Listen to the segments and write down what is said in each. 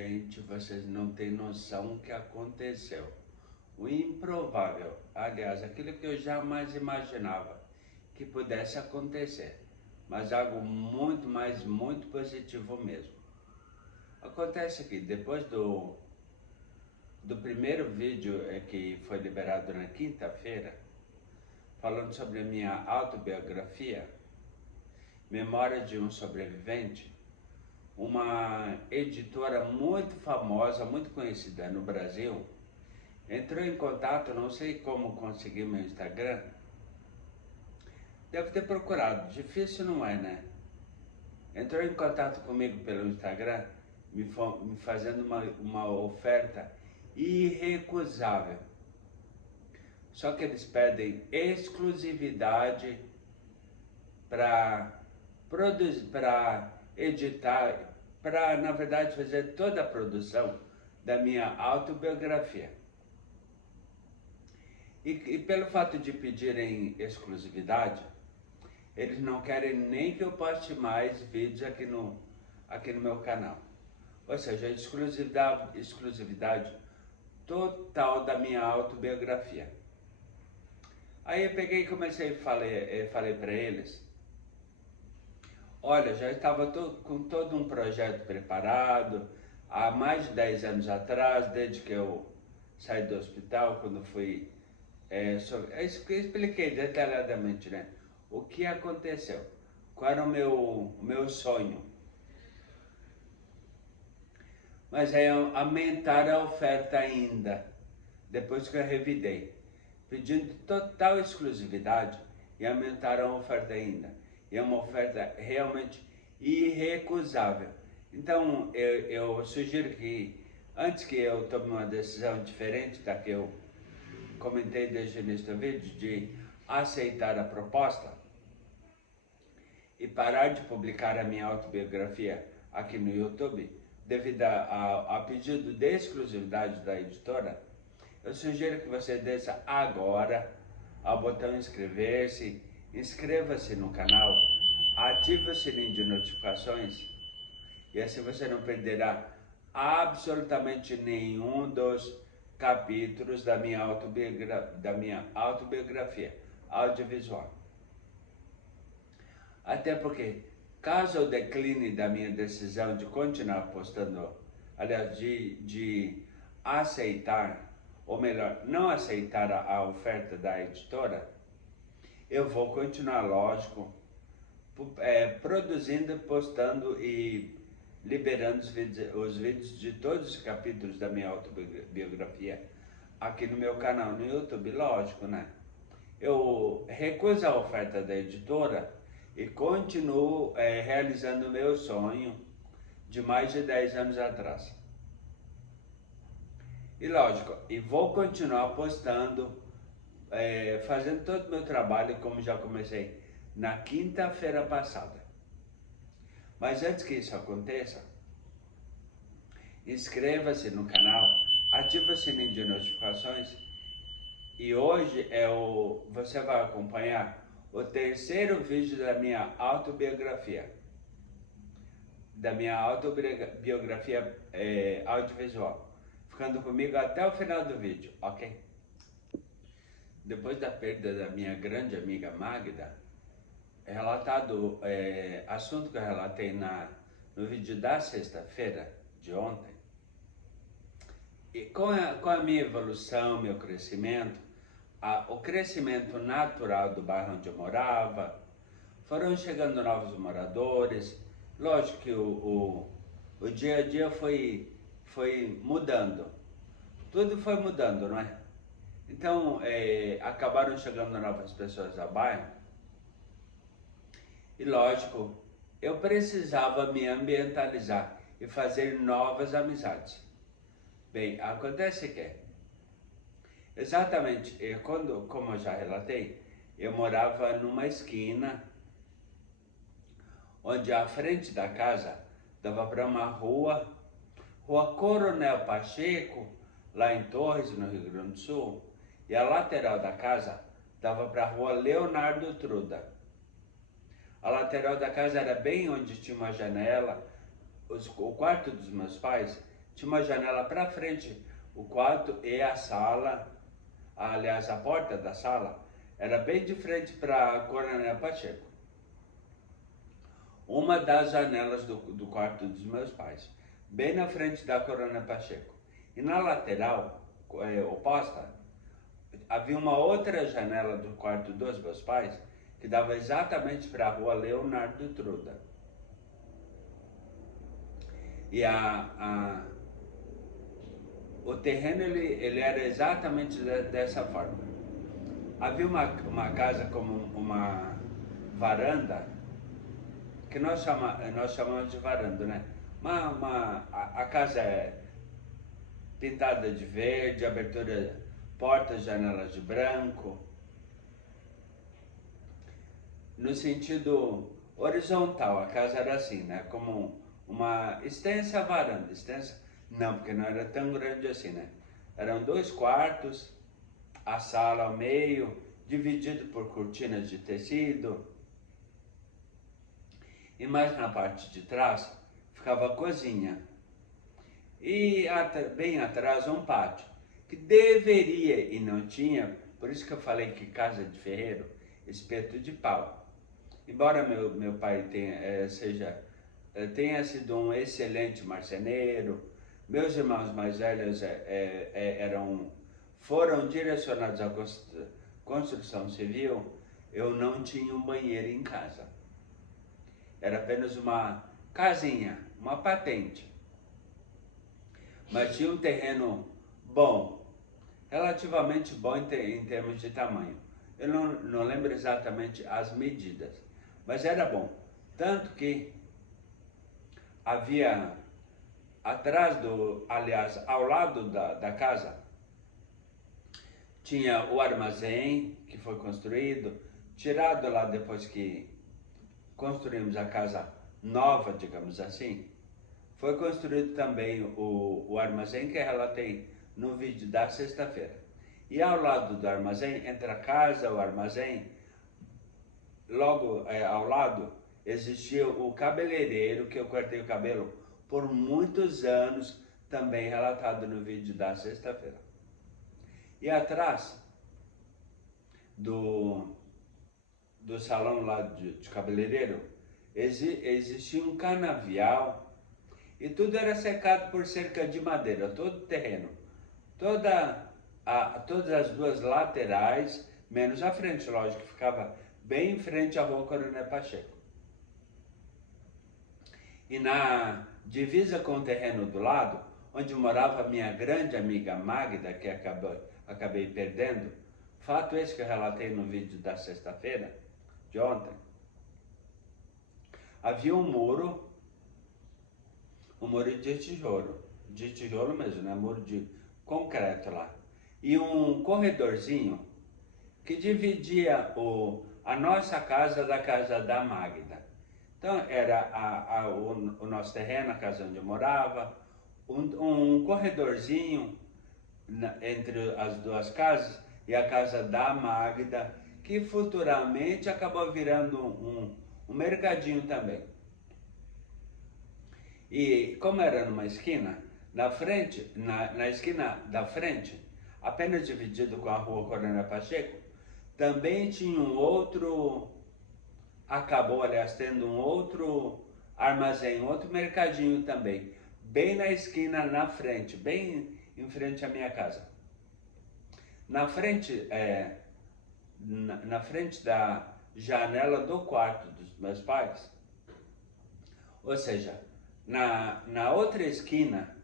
gente, vocês não têm noção o que aconteceu. O improvável, aliás, aquilo que eu jamais imaginava que pudesse acontecer, mas algo muito positivo mesmo. Acontece que depois do primeiro vídeo que foi liberado na quinta-feira, falando sobre a minha autobiografia, Memória de um Sobrevivente, uma editora muito famosa, muito conhecida no Brasil, entrou em contato, não sei como conseguir meu Instagram. Deve ter procurado, difícil não é, né? Entrou em contato comigo pelo Instagram, me fazendo uma oferta irrecusável. Só que eles pedem exclusividade para produzir, para editar, para, na verdade, fazer toda a produção da minha autobiografia. E pelo fato de pedirem exclusividade, eles não querem nem que eu poste mais vídeos aqui no meu canal. Ou seja, exclusividade total da minha autobiografia. Aí eu peguei e comecei falei para eles, olha, já estava com todo um projeto preparado, há mais de 10 anos atrás, desde que eu saí do hospital, quando fui... eu expliquei detalhadamente, né? O que aconteceu, qual era o meu sonho. Mas aí aumentaram a oferta ainda, depois que eu revidei, pedindo total exclusividade e aumentaram a oferta ainda. E é uma oferta realmente irrecusável. Então eu sugiro que, antes que eu tome uma decisão diferente da que eu comentei desde o início do vídeo, de aceitar a proposta e parar de publicar a minha autobiografia aqui no YouTube, devido a pedido de exclusividade da editora, eu sugiro que você desça agora ao botão inscrever-se, inscreva-se no canal, ative o sininho de notificações e assim você não perderá absolutamente nenhum dos capítulos da minha autobiografia audiovisual. Até porque, caso eu decline da minha decisão de continuar postando, aliás, de aceitar, ou melhor, não aceitar a oferta da editora, eu vou continuar, lógico, produzindo, postando e liberando os vídeos de todos os capítulos da minha autobiografia aqui no meu canal no YouTube, lógico, né? Eu recuso a oferta da editora e continuo realizando o meu sonho de mais de 10 anos atrás. E lógico, e vou continuar postando, fazendo todo o meu trabalho como já comecei na quinta-feira passada. Mas antes que isso aconteça, inscreva-se no canal, ative o sininho de notificações e hoje você vai acompanhar o terceiro vídeo da minha autobiografia. Audiovisual, ficando comigo até o final do vídeo, ok? Depois da perda da minha grande amiga Magda, relatado, assunto que eu relatei no vídeo da sexta-feira de ontem, e com a minha evolução, meu crescimento, o crescimento natural do bairro onde eu morava, foram chegando novos moradores. Lógico que o dia a dia foi mudando, tudo foi mudando, não é? Então acabaram chegando novas pessoas ao bairro e lógico, eu precisava me ambientalizar e fazer novas amizades. Bem, acontece que exatamente como eu já relatei, eu morava numa esquina onde a frente da casa dava para uma rua Coronel Pacheco, lá em Torres, no Rio Grande do Sul, e a lateral da casa dava para a rua Leonardo Truda. A lateral da casa era bem onde tinha uma janela, o quarto dos meus pais tinha uma janela para frente, o quarto e a sala, aliás, a porta da sala, era bem de frente para Coronel Pacheco. Uma das janelas do quarto dos meus pais, bem na frente da Coronel Pacheco. E na lateral, oposta, havia uma outra janela do quarto dos meus pais, que dava exatamente para a rua Leonardo Truda. E o terreno ele era exatamente dessa forma. Havia uma casa como uma varanda, que nós chamamos de varanda, né? A casa é pintada de verde, abertura, portas, janelas de branco, no sentido horizontal. A casa era assim, né? Como uma extensa varanda, não, porque não era tão grande assim, né? Eram 2 quartos, a sala ao meio, dividido por cortinas de tecido. E mais na parte de trás ficava a cozinha. E bem atrás um pátio, que deveria e não tinha, por isso que eu falei que casa de ferreiro, espeto de pau. Embora meu pai tenha sido um excelente marceneiro, meus irmãos mais velhos foram direcionados à construção civil, eu não tinha um banheiro em casa. Era apenas uma casinha, uma patente. Mas tinha um terreno bom, relativamente bom em termos de tamanho. Eu não lembro exatamente as medidas, mas era bom. Tanto que havia aliás, ao lado da casa, tinha o armazém que foi construído, tirado lá depois que construímos a casa nova, digamos assim. Foi construído também o armazém que eu relatei no vídeo da sexta-feira. E ao lado do armazém, entre a casa e o armazém, logo ao lado, existia o cabeleireiro, que eu cortei o cabelo por muitos anos, também relatado no vídeo da sexta-feira. E atrás do salão lá de cabeleireiro, existia um canavial, e tudo era cercado por cerca de madeira, todo o terreno. Todas as 2 laterais, menos a frente, lógico, que ficava bem em frente à rua Coronel Pacheco. E na divisa com o terreno do lado, onde morava minha grande amiga Magda, que acabei perdendo, fato esse que eu relatei no vídeo da sexta-feira, de ontem, havia um muro de tijolo mesmo, né? Muro de concreto lá. E um corredorzinho que dividia a nossa casa da casa da Magda. Então era o nosso terreno, a casa onde eu morava, um corredorzinho entre as 2 casas e a casa da Magda, que futuramente acabou virando um mercadinho também. E como era numa esquina, na esquina da frente, apenas dividido com a rua Coronel Pacheco, também tinha acabou aliás tendo um outro armazém, outro mercadinho também, bem na esquina, na frente, bem em frente à minha casa. Na frente da janela do quarto dos meus pais, ou seja, na outra esquina,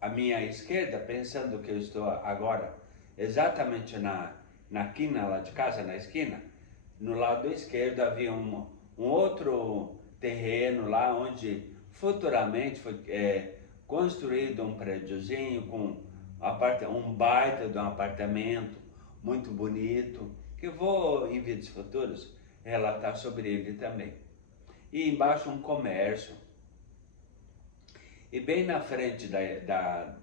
à minha esquerda, pensando que eu estou agora exatamente na quina lá de casa, na esquina, no lado esquerdo havia um outro terreno lá onde futuramente foi construído um prédiozinho com um baita de um apartamento muito bonito, que eu vou em vídeos futuros relatar sobre ele também. E embaixo um comércio. E bem na frente da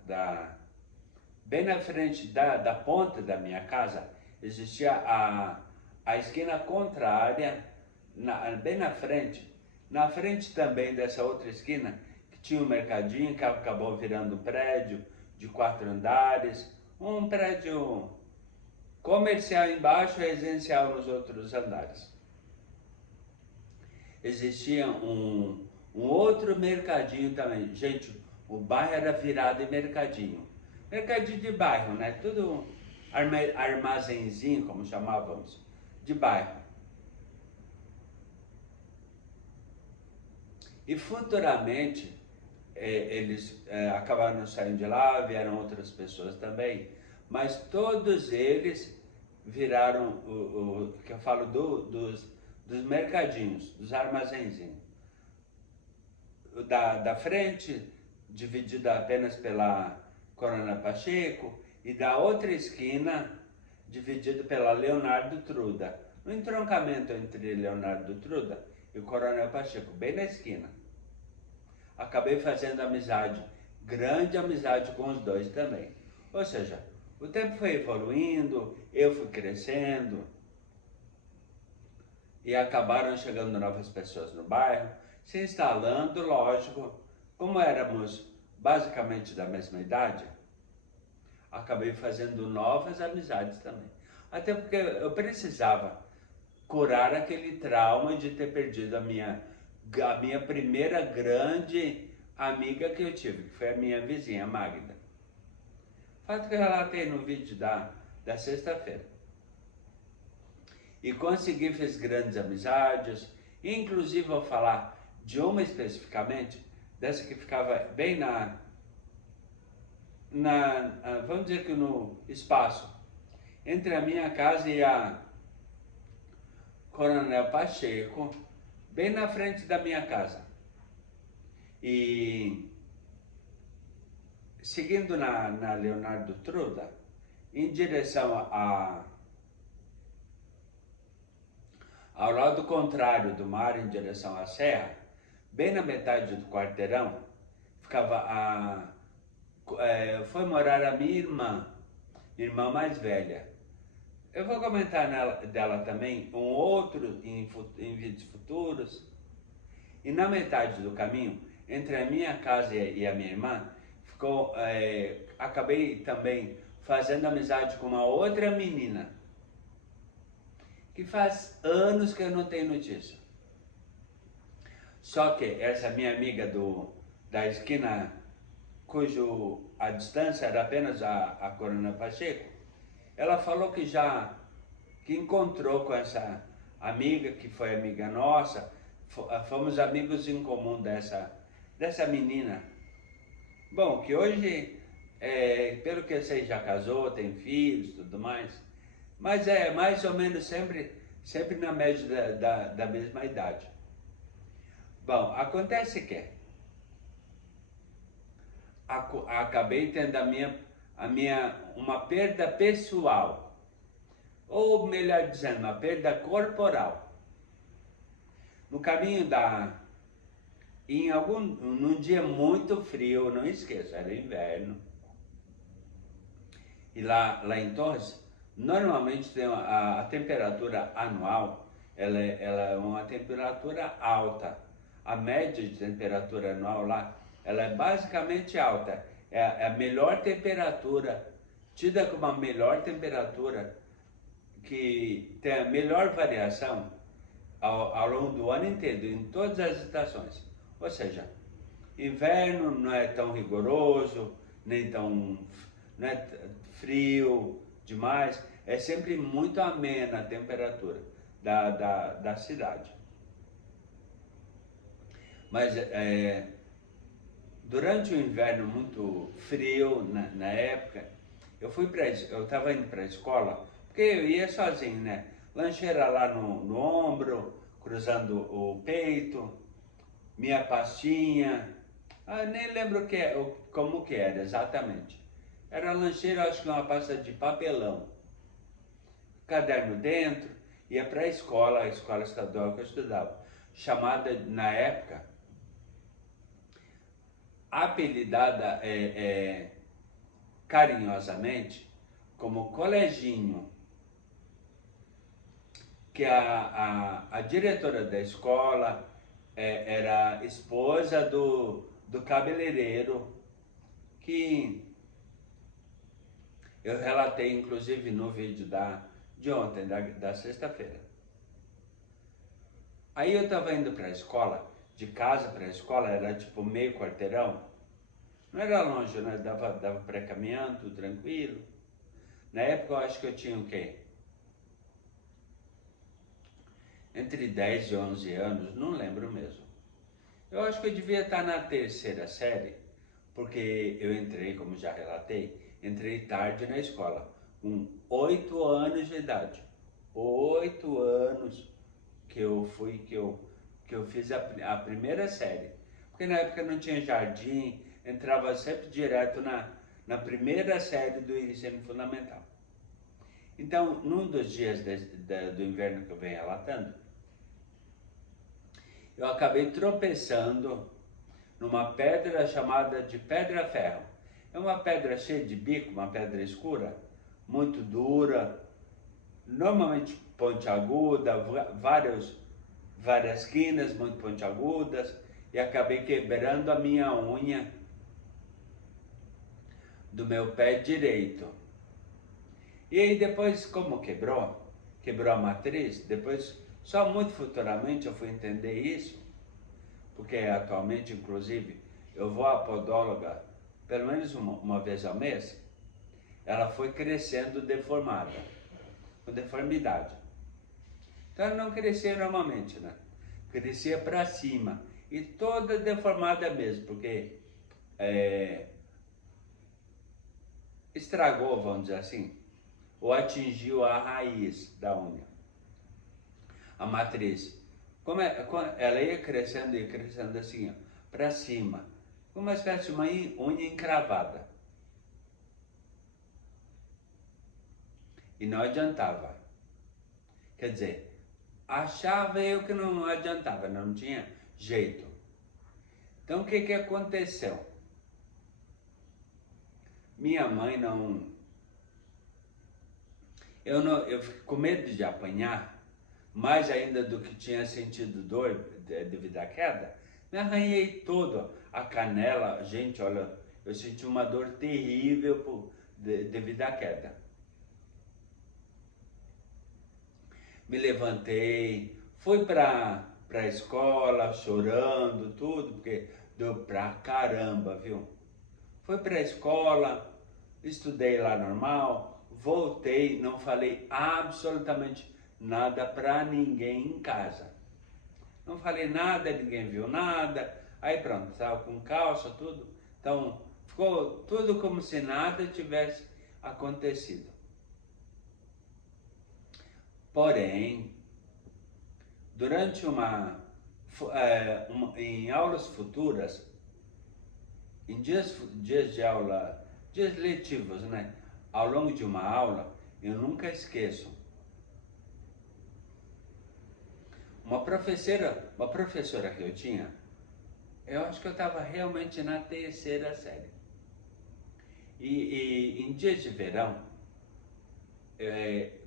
ponta da minha casa existia a esquina contrária, bem na frente também dessa outra esquina, que tinha um mercadinho que acabou virando um prédio de 4 andares, um prédio comercial embaixo e residencial nos outros andares. Existia um outro mercadinho também. Gente, o bairro era virado em mercadinho. Mercadinho de bairro, né? Tudo armazenzinho, como chamávamos, de bairro. E futuramente, eles acabaram saindo de lá, vieram outras pessoas também, mas todos eles viraram o que eu falo dos mercadinhos, dos armazenzinhos. Da frente, dividida apenas pela Coronel Pacheco, e da outra esquina, dividido pela Leonardo Truda. No entroncamento entre Leonardo Truda e o Coronel Pacheco, bem na esquina. Acabei fazendo amizade, grande amizade com os dois também. Ou seja, o tempo foi evoluindo, eu fui crescendo, e acabaram chegando novas pessoas no bairro, se instalando, lógico, como éramos basicamente da mesma idade, acabei fazendo novas amizades também. Até porque eu precisava curar aquele trauma de ter perdido a minha primeira grande amiga que eu tive, que foi a minha vizinha, Magda. Fato que eu relatei no vídeo da sexta-feira. E consegui, fiz grandes amizades, inclusive vou falar de uma especificamente, dessa que ficava bem vamos dizer que no espaço, entre a minha casa e a Coronel Pacheco, bem na frente da minha casa. E seguindo na Leonardo Truda, em direção ao lado contrário do mar, em direção à serra, bem na metade do quarteirão, ficava foi morar a minha irmã mais velha. Eu vou comentar dela também um outro em vídeos futuros. E na metade do caminho, entre a minha casa e a minha irmã, acabei também fazendo amizade com uma outra menina, que faz anos que eu não tenho notícia. Só que essa minha amiga da esquina, cujo a distância era apenas a Coronel Pacheco, ela falou que encontrou com essa amiga, que foi amiga nossa, fomos amigos em comum dessa menina. Bom, que hoje, pelo que eu sei, já casou, tem filhos e tudo mais, mas é mais ou menos sempre na média da mesma idade. Bom, acontece que acabei tendo uma perda pessoal, ou melhor dizendo, uma perda corporal. No caminho num dia muito frio, não esqueça, era inverno, e lá em Torres, normalmente tem a temperatura anual, ela é uma temperatura alta. A média de temperatura anual lá, ela é basicamente alta. É a melhor temperatura, tida como a melhor temperatura, que tem a melhor variação ao longo do ano inteiro, em todas as estações. Ou seja, inverno não é tão rigoroso, nem tão não é frio demais, é sempre muito amena a temperatura da cidade. Mas durante o inverno muito frio, na época, eu estava indo para a escola, porque eu ia sozinho, né? Lancheira lá no ombro, cruzando o peito, minha pastinha, nem lembro como que era exatamente. Era lancheira, acho que uma pasta de papelão, caderno dentro, ia para a escola estadual que eu estudava, chamada na época, apelidada carinhosamente como Coleginho, que a diretora da escola era esposa do do cabeleireiro que eu relatei, inclusive, no vídeo de ontem, da sexta-feira. Aí eu estava indo para a escola, de casa para a escola, era tipo meio quarteirão. Não era longe, né? Dava para ir caminhando, tudo tranquilo. Na época eu acho que eu tinha o quê? Entre 10 e 11 anos, não lembro mesmo. Eu acho que eu devia estar na terceira série, porque eu entrei, como já relatei, entrei tarde na escola, com 8 anos de idade. 8 anos que eu fiz a primeira série. Porque na época não tinha jardim, entrava sempre direto na primeira série do ensino fundamental. Então, num dos dias do inverno que eu venho relatando, eu acabei tropeçando numa pedra chamada de pedra-ferro. É uma pedra cheia de bico, uma pedra escura, muito dura, normalmente pontiaguda, várias quinas muito pontiagudas, e acabei quebrando a minha unha do meu pé direito. E aí depois, como quebrou a matriz, depois, só muito futuramente eu fui entender isso, porque atualmente, inclusive, eu vou à podóloga pelo menos uma vez ao mês. Ela foi crescendo deformada, com deformidade. Então ela não crescia normalmente, né? Crescia para cima e toda deformada mesmo, porque estragou, vamos dizer assim, ou atingiu a raiz da unha, a matriz. Ela ia crescendo assim, para cima, como uma espécie de uma unha encravada. E não adiantava. Quer dizer, achava eu que não adiantava, não tinha jeito. Então o que aconteceu? Minha mãe eu fiquei com medo de apanhar, mais ainda do que tinha sentido dor devido à queda. Me arranhei todo, a canela, gente, olha, eu senti uma dor terrível devido à queda. Me levantei, fui para a escola chorando, tudo, porque deu pra caramba, viu? Fui para a escola, estudei lá normal, voltei, não falei absolutamente nada para ninguém em casa. Não falei nada, ninguém viu nada, aí pronto, estava com calça, tudo. Então, ficou tudo como se nada tivesse acontecido. Porém, durante em aulas futuras, em dias de aula, dias letivos, né? Ao longo de uma aula, eu nunca esqueço. Uma professora que eu tinha, eu acho que eu estava realmente na terceira série. E em dias de verão,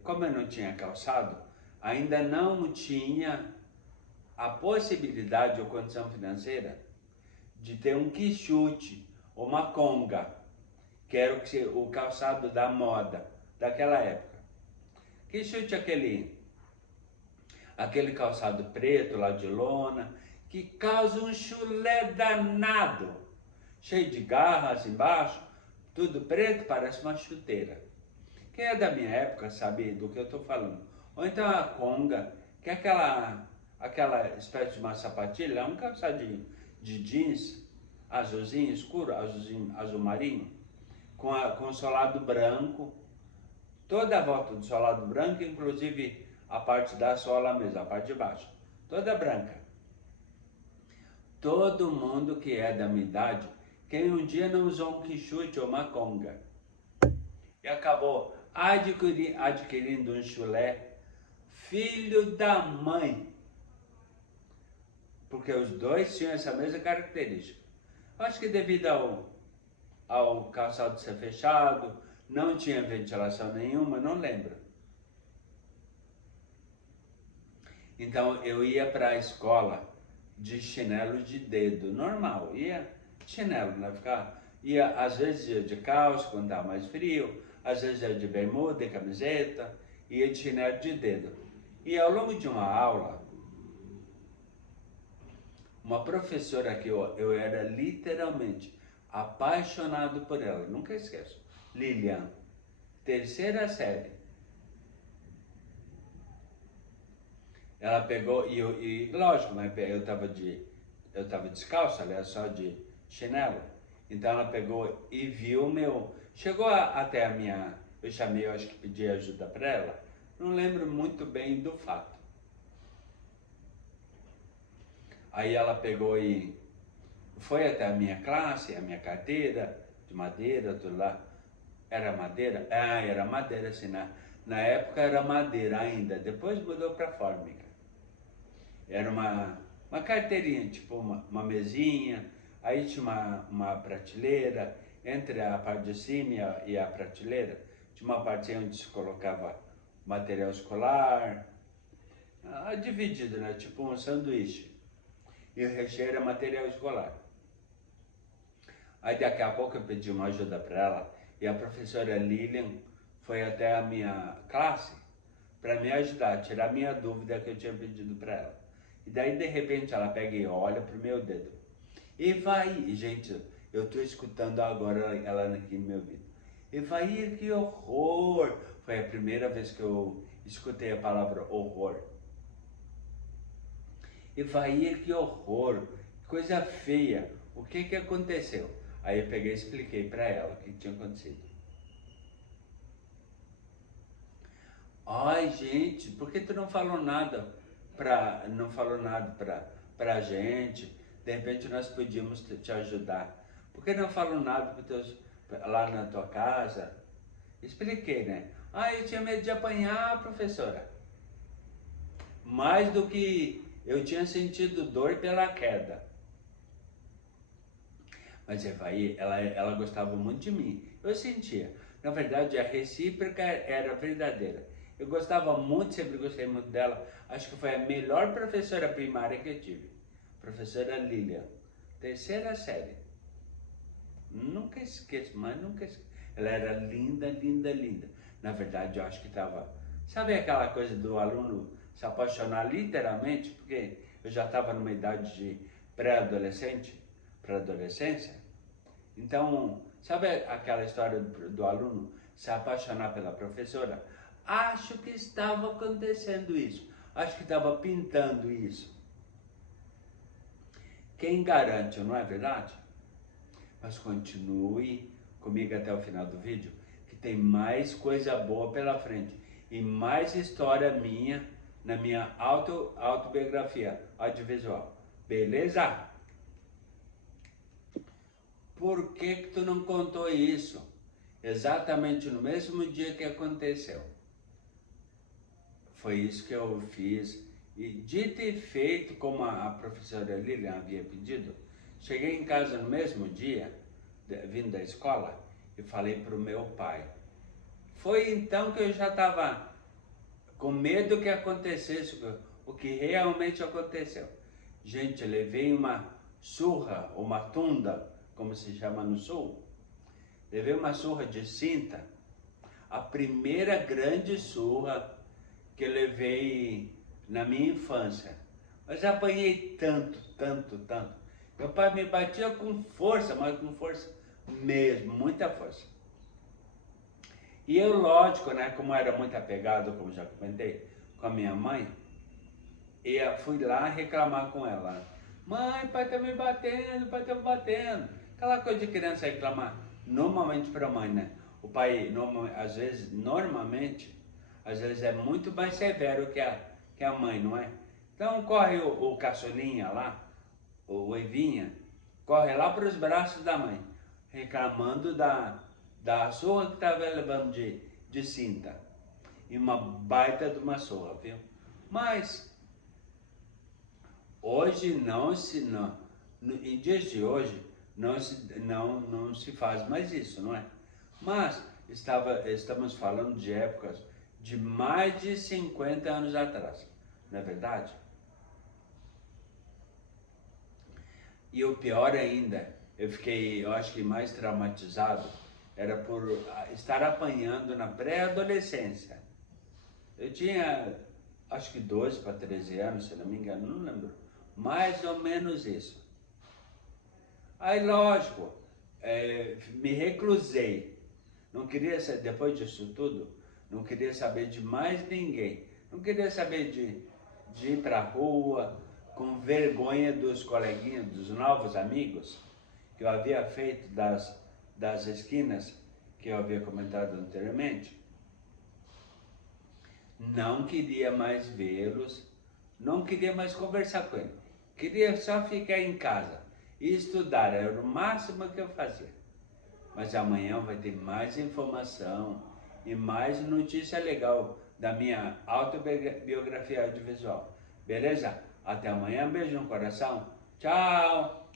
como eu não tinha calçado, ainda não tinha a possibilidade ou condição financeira de ter um quichute ou uma conga, que era o calçado da moda daquela época. Quichute é aquele calçado preto lá de lona, que causa um chulé danado, cheio de garras embaixo, tudo preto, parece uma chuteira. Quem é da minha época sabe do que eu estou falando. Ou então a conga, que é aquela espécie de uma sapatilha, um calçadinho de jeans, azulzinho escuro, azul marinho, com o solado branco, toda a volta do solado branco, inclusive a parte da sola mesmo, a parte de baixo, toda branca. Todo mundo que é da minha idade, quem um dia não usou um quichute ou uma conga, e acabou adquirindo um chulé, filho da mãe, porque os dois tinham essa mesma característica. Acho que devido ao calçado ser fechado, não tinha ventilação nenhuma, não lembro. Então eu ia para a escola de chinelo de dedo, normal, ia chinelo, né? Às vezes ia de calça quando estava mais frio, às vezes ia de bermuda e camiseta, ia de chinelo de dedo. E ao longo de uma aula, uma professora que eu era literalmente apaixonado por ela, nunca esqueço, Lilian, terceira série. Ela pegou, e lógico, mas eu tava descalço, aliás, só de chinelo. Então ela pegou e viu o meu, até a minha, eu chamei, eu acho que pedi ajuda para ela, não lembro muito bem do fato. Aí ela pegou e foi até a minha classe, a minha carteira de madeira, tudo lá. Era madeira? Ah, era madeira, assim, na época era madeira ainda, depois mudou para fórmica. Era uma carteirinha, tipo uma mesinha, aí tinha uma prateleira, entre a parte de cima e a prateleira, tinha uma parte onde se colocava material escolar, dividido, né? Tipo um sanduíche. E o recheio era material escolar. Aí daqui a pouco eu pedi uma ajuda para ela e a professora Lilian foi até a minha classe para me ajudar, a tirar minha dúvida que eu tinha pedido para ela. E daí de repente ela pega e olha pro meu dedo. E vai, gente, eu tô escutando agora ela aqui no meu ouvido. E vai, que horror! Foi a primeira vez que eu escutei a palavra horror. E vai, que horror! Coisa feia! O que aconteceu? Aí eu peguei e expliquei para ela o que tinha acontecido. Ai, gente, por que tu não falou nada pra gente? De repente nós podíamos te ajudar. Por que não falou nada lá na tua casa? Expliquei, né? Ah, eu tinha medo de apanhar, professora. Mais do que eu tinha sentido dor pela queda. Mas Evaí, ela gostava muito de mim. Eu sentia. Na verdade, a recíproca era verdadeira. Eu gostava muito, sempre gostei muito dela. Acho que foi a melhor professora primária que eu tive. Professora Lilian. Terceira série. Nunca esqueço, mas nunca esqueço. Ela era linda, linda, linda. Na verdade, eu acho que estava... Sabe aquela coisa do aluno se apaixonar literalmente? Porque eu já estava numa idade de pré-adolescente, pré-adolescência. Então, sabe aquela história do aluno se apaixonar pela professora? Acho que estava acontecendo isso. Acho que estava pintando isso. Quem garante, não é verdade? Mas continue comigo até o final do vídeo, que tem mais coisa boa pela frente. E mais história minha na minha autobiografia audiovisual. Beleza? Por que tu não contou isso? Exatamente no mesmo dia que aconteceu. Foi isso que eu fiz. E dito e feito, como a professora Lilian havia pedido, cheguei em casa no mesmo dia, vindo da escola, e falei para o meu pai. Foi então que eu já estava com medo que acontecesse o que realmente aconteceu. Gente, levei uma surra, uma tunda, como se chama no sul. Levei uma surra de cinta, a primeira grande surra que eu levei na minha infância. Mas apanhei tanto, tanto, tanto. Meu pai me batia com força, mas com força mesmo, muita força. E eu, lógico, né, como era muito apegado, como já comentei, com a minha mãe, fui lá reclamar com ela. Mãe, pai tá me batendo, pai tá me batendo. Aquela coisa de criança reclamar, normalmente para a mãe, né? O pai, normalmente, às vezes é muito mais severo que a mãe, não é? Então corre o caçulinha lá, o Evinha, corre lá para os braços da mãe, reclamando da surra que estava levando de cinta. E uma baita de uma surra, viu? Mas hoje em dias de hoje não se faz mais isso, não é? Mas estamos falando de épocas de mais de 50 anos atrás, não é verdade? E o pior ainda, eu fiquei, eu acho que mais traumatizado, era por estar apanhando na pré-adolescência. Eu tinha, acho que 12 para 13 anos, se não me engano, não lembro. Mais ou menos isso. Aí, lógico, me reclusei. Não queria saber, depois disso tudo, não queria saber de mais ninguém. Não queria saber de ir para a rua com vergonha dos coleguinhas, dos novos amigos que eu havia feito das esquinas, que eu havia comentado anteriormente. Não queria mais vê-los, não queria mais conversar com ele. Queria só ficar em casa e estudar, era o máximo que eu fazia. Mas amanhã vai ter mais informação e mais notícia legal da minha autobiografia audiovisual. Beleza? Até amanhã, beijo no coração. Tchau!